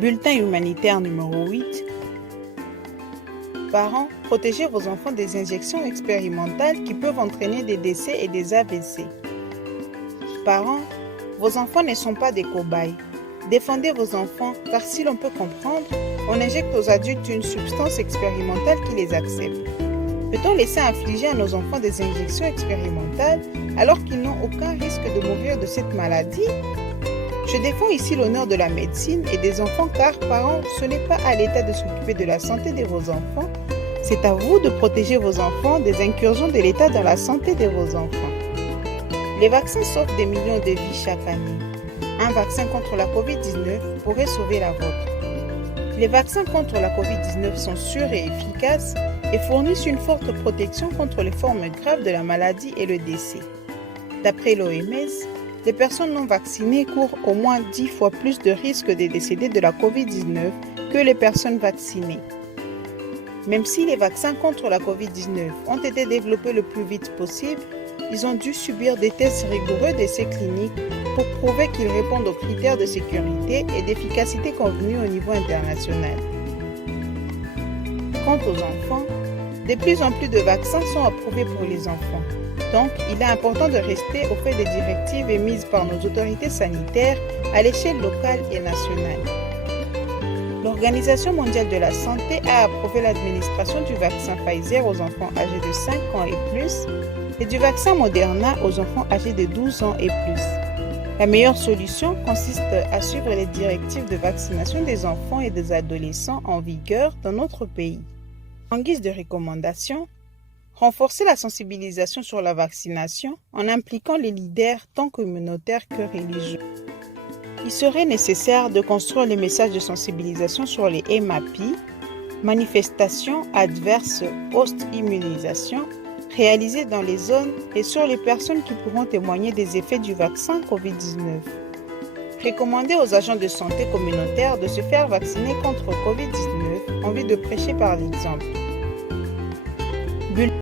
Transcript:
Bulletin humanitaire numéro 8. Parents, protégez vos enfants des injections expérimentales qui peuvent entraîner des décès et des AVC. Parents, vos enfants ne sont pas des cobayes. Défendez vos enfants car si l'on peut comprendre, on injecte aux adultes une substance expérimentale qui les accepte. Peut-on laisser infliger à nos enfants des injections expérimentales alors qu'ils n'ont aucun risque de mourir de cette maladie? Je défends ici l'honneur de la médecine et des enfants car, parents, ce n'est pas à l'État de s'occuper de la santé de vos enfants, c'est à vous de protéger vos enfants des incursions de l'État dans la santé de vos enfants. Les vaccins sauvent des millions de vies chaque année. Un vaccin contre la COVID-19 pourrait sauver la vôtre. Les vaccins contre la COVID-19 sont sûrs et efficaces et fournissent une forte protection contre les formes graves de la maladie et le décès. D'après l'OMS, les personnes non vaccinées courent au moins 10 fois plus de risques de décéder de la COVID-19 que les personnes vaccinées. Même si les vaccins contre la COVID-19 ont été développés le plus vite possible, ils ont dû subir des tests rigoureux d'essais cliniques pour prouver qu'ils répondent aux critères de sécurité et d'efficacité convenus au niveau international. Quant aux enfants, de plus en plus de vaccins sont approuvés pour les enfants. Donc, il est important de rester au fait des directives émises par nos autorités sanitaires à l'échelle locale et nationale. L'Organisation mondiale de la santé a approuvé l'administration du vaccin Pfizer aux enfants âgés de 5 ans et plus et du vaccin Moderna aux enfants âgés de 12 ans et plus. La meilleure solution consiste à suivre les directives de vaccination des enfants et des adolescents en vigueur dans notre pays. En guise de recommandation, renforcer la sensibilisation sur la vaccination en impliquant les leaders tant communautaires que religieux. Il serait nécessaire de construire les messages de sensibilisation sur les MAPI, manifestations adverses post-immunisation, réalisées dans les zones et sur les personnes qui pourront témoigner des effets du vaccin COVID-19. Recommander aux agents de santé communautaires de se faire vacciner contre COVID-19 en vue de prêcher par l'exemple.